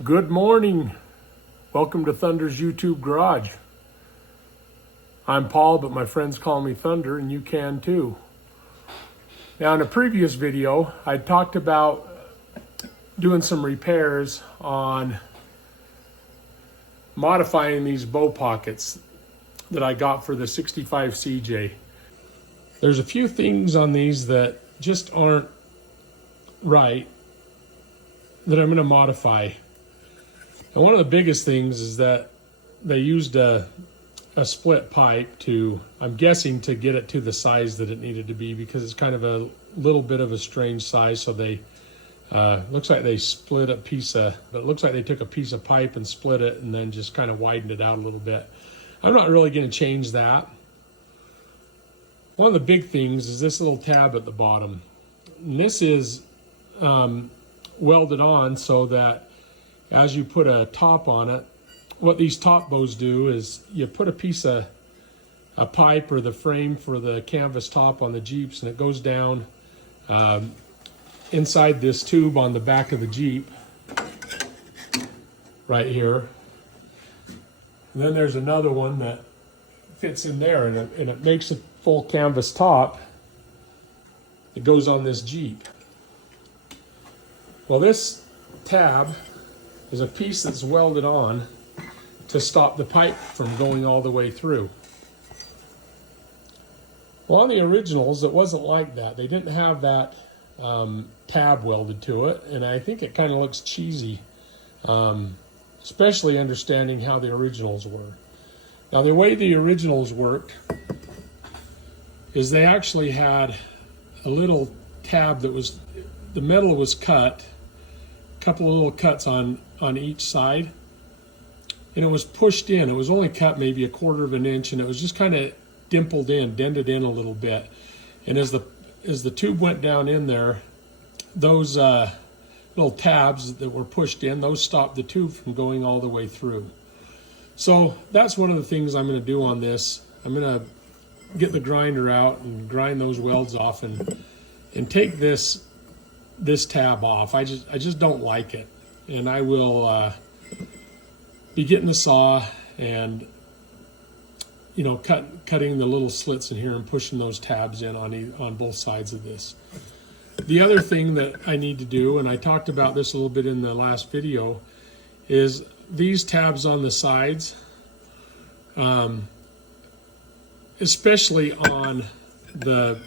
Good morning. Welcome to Thunder's YouTube garage. I'm Paul, but my friends call me Thunder, and you can too. Now, in a previous video, I talked about doing some repairs on modifying these bow pockets that I got for the 65 CJ. There's a few things on these that just aren't right that I'm going to modify. And one of the biggest things is that they used a split pipe to, I'm guessing, to get it to the size that it needed to be, because it's kind of a little bit of a strange size. So they, looks like they split a piece of, but it looks like they took a piece of pipe and split it and then just kind of widened it out a little bit. I'm not really going to change that. One of the big things is this little tab at the bottom. And this is welded on so that as you put a top on it, what these top bows do is you put a piece of a pipe or the frame for the canvas top on the Jeeps, and it goes down inside this tube on the back of the Jeep right here. And then there's another one that fits in there, and it makes a full canvas top. It goes on this Jeep. Well, this tab is a piece that's welded on to stop the pipe from going all the way through. Well, on the originals, it wasn't like that. They didn't have that tab welded to it, and I think it kind of looks cheesy, especially understanding how the originals were. Now, the way the originals worked is they actually had a little tab that was, the metal was cut, a couple of little cuts on each side, and it was pushed in. It was only cut maybe 1/4 of an inch, and it was just kind of dimpled in, dented in a little bit. And as the tube went down in there, those little tabs that were pushed in, those stopped the tube from going all the way through. So that's one of the things I'm going to do on this. I'm going to get the grinder out and grind those welds off and take this tab off. I just don't like it. And I will be getting the saw and, you know, cutting the little slits in here and pushing those tabs in on both sides of this. The other thing that I need to do, and I talked about this a little bit in the last video, is these tabs on the sides, especially on the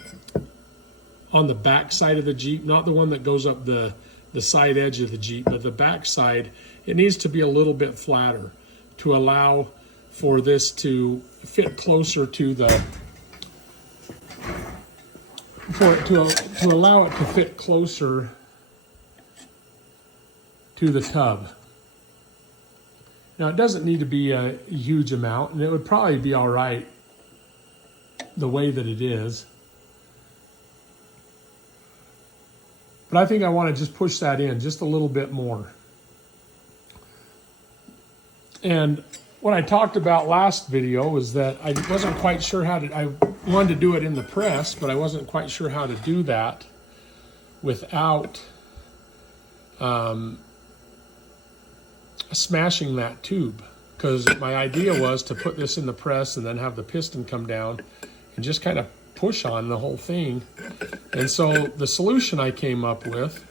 back side of the Jeep, not the one that goes up the side edge of the Jeep, but the back side, it needs to be a little bit flatter to allow for this to fit closer to the, to allow it to fit closer to the tub. Now, it doesn't need to be a huge amount, and it would probably be all right the way that it is. But I think I want to just push that in just a little bit more. And what I talked about last video was that I wasn't quite sure how to, I wanted to do it in the press, but I wasn't quite sure how to do that without smashing that tube. Because my idea was to put this in the press and then have the piston come down and just kind of push on the whole thing. And so the solution I came up with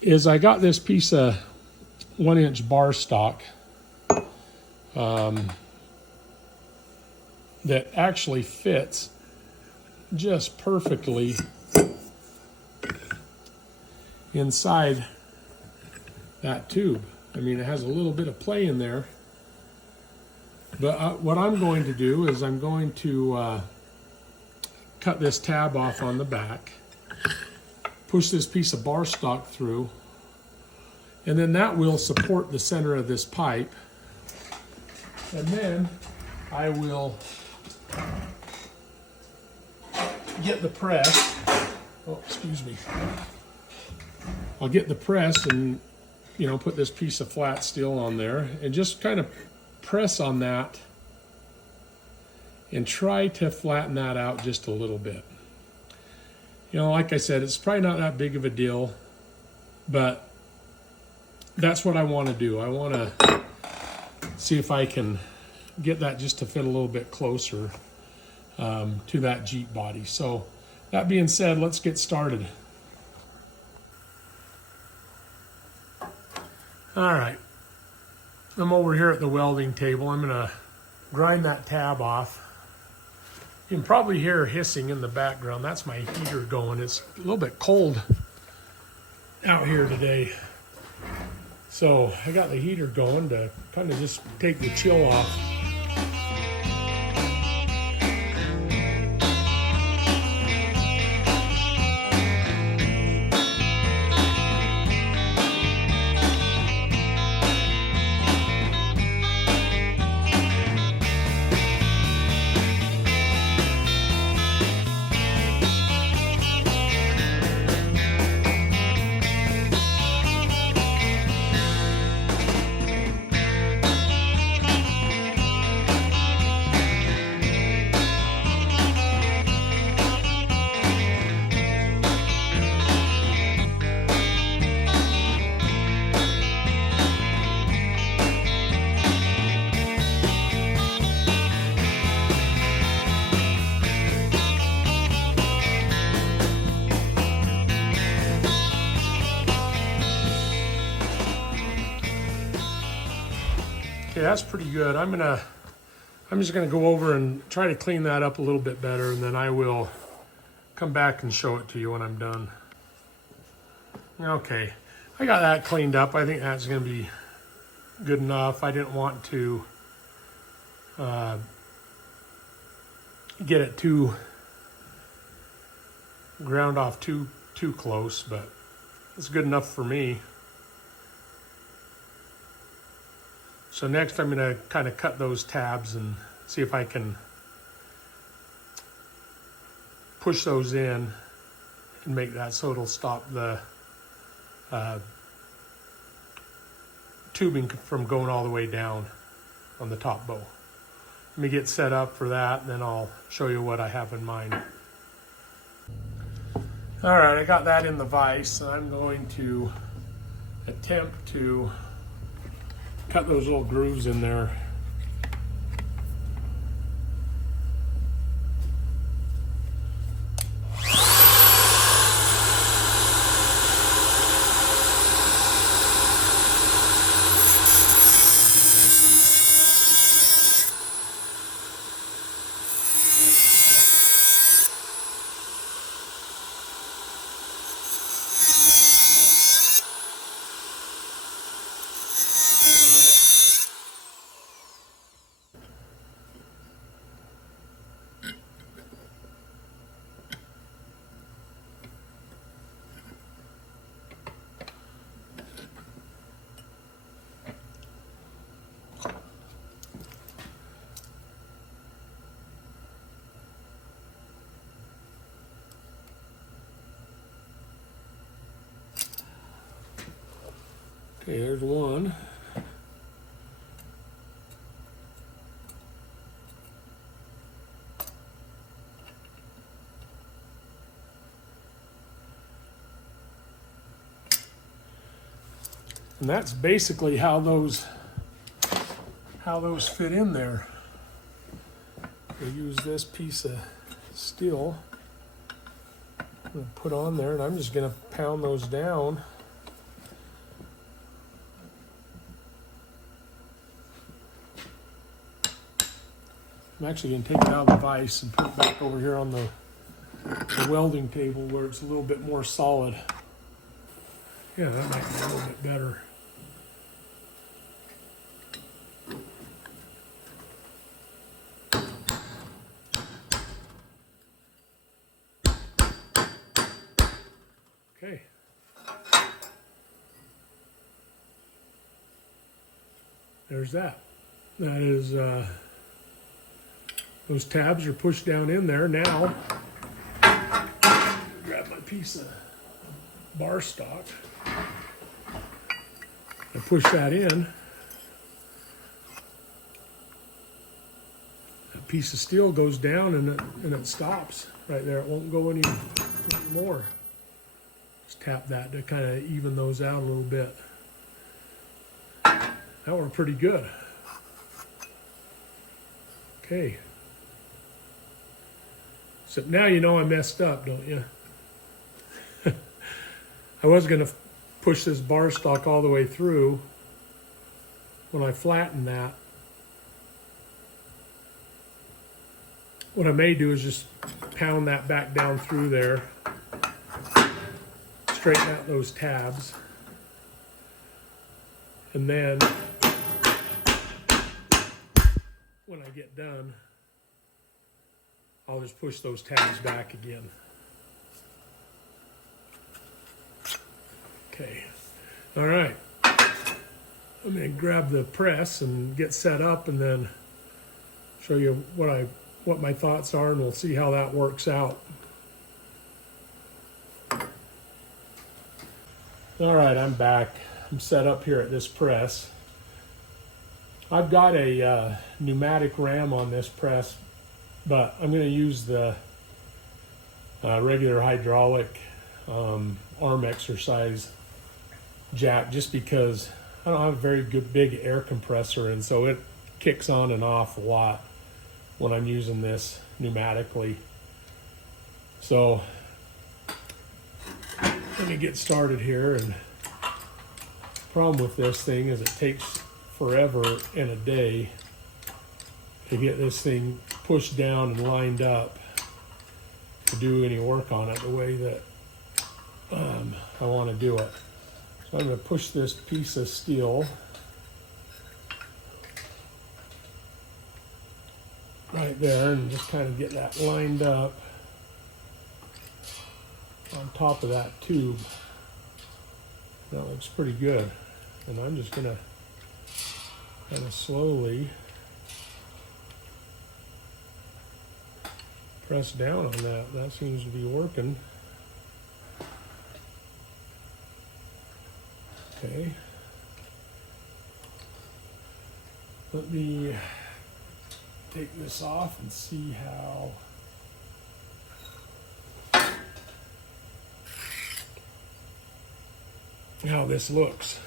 is I got this piece of 1-inch bar stock that actually fits just perfectly inside that tube. I mean, it has a little bit of play in there, but what I'm going to do is I'm going to cut this tab off on the back, push this piece of bar stock through, and then that will support the center of this pipe. And then I will get the press. Oh, excuse me. I'll get the press and, you know, put this piece of flat steel on there and just kind of press on that and try to flatten that out just a little bit. You know, like I said, it's probably not that big of a deal, but that's what I want to do. I want to see if I can get that just to fit a little bit closer to that Jeep body. So that being said, let's get started. All right, I'm over here at the welding table. I'm gonna grind that tab off. You can probably hear hissing in the background. That's my heater going. It's a little bit cold out here today. So I got the heater going to kind of just take the chill off. Okay, that's pretty good. I'm just gonna go over and try to clean that up a little bit better, and then I will come back and show it to you when I'm done. Okay, I got that cleaned up. I think that's gonna be good enough. I didn't want to get it too ground off too close, but it's good enough for me. So next I'm going to kind of cut those tabs and see if I can push those in and make that so it'll stop the tubing from going all the way down on the top bow. Let me get set up for that, and then I'll show you what I have in mind. All right, I got that in the vise, and I'm going to attempt to cut those little grooves in there. Okay, there's one. And that's basically how those fit in there. I use this piece of steel I'm gonna put on there, and I'm just gonna pound those down. I'm actually going to take it out of the vise and put it back over here on the welding table where it's a little bit more solid. Yeah, that might be a little bit better. Okay. There's that. That is, those tabs are pushed down in there. Now, grab my piece of bar stock. I push that in. That piece of steel goes down and it stops right there. It won't go any more. Just tap that to kind of even those out a little bit. That worked pretty good. Okay. So now you know I messed up, don't you? I was going to push this bar stock all the way through when I flatten that. What I may do is just pound that back down through there, straighten out those tabs, and then when I get done, I'll just push those tabs back again. Okay, all right. I'm gonna grab the press and get set up, and then show you what my thoughts are, and we'll see how that works out. All right, I'm back. I'm set up here at this press. I've got a pneumatic ram on this press, but I'm going to use the regular hydraulic arm exercise jack, just because I don't have a very good big air compressor, and so it kicks on and off a lot when I'm using this pneumatically. So let me get started here. And the problem with this thing is it takes forever in a day to get this thing pushed down and lined up to do any work on it the way that I want to do it. So I'm going to push this piece of steel right there and just kind of get that lined up on top of that tube. That looks pretty good. And I'm just going to kind of slowly press down on that. That seems to be working. Okay. Let me take this off and see how this looks.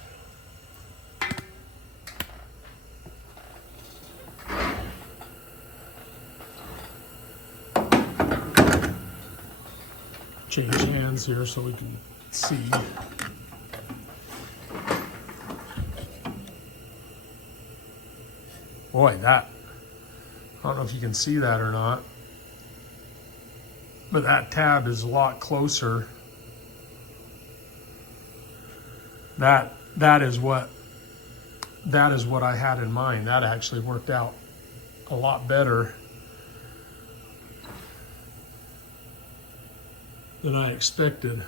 Change hands here so we can see. Boy, I don't know if you can see that or not, but that tab is a lot closer. That is what I had in mind. That actually worked out a lot better than I expected.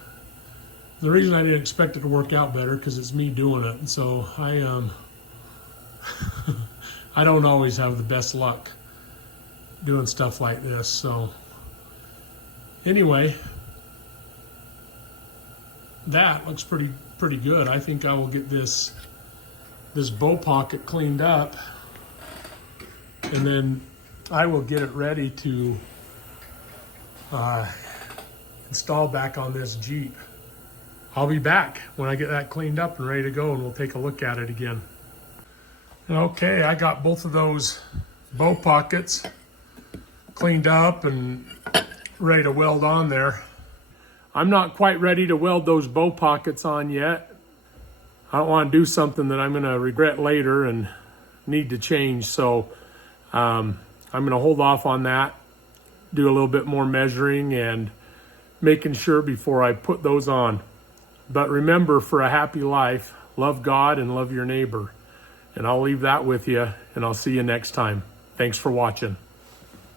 The reason I didn't expect it to work out better because it's me doing it, and so I don't always have the best luck doing stuff like this. So anyway, that looks pretty good. I think I will get this bow pocket cleaned up, and then I will get it ready to install back on this Jeep. I'll be back when I get that cleaned up and ready to go, and we'll take a look at it again. Okay, I got both of those bow pockets cleaned up and ready to weld on there. I'm not quite ready to weld those bow pockets on yet. I don't want to do something that I'm going to regret later and need to change. So I'm going to hold off on that, do a little bit more measuring and making sure before I put those on. But remember, for a happy life, love God and love your neighbor. And I'll leave that with you, and I'll see you next time. Thanks for watching.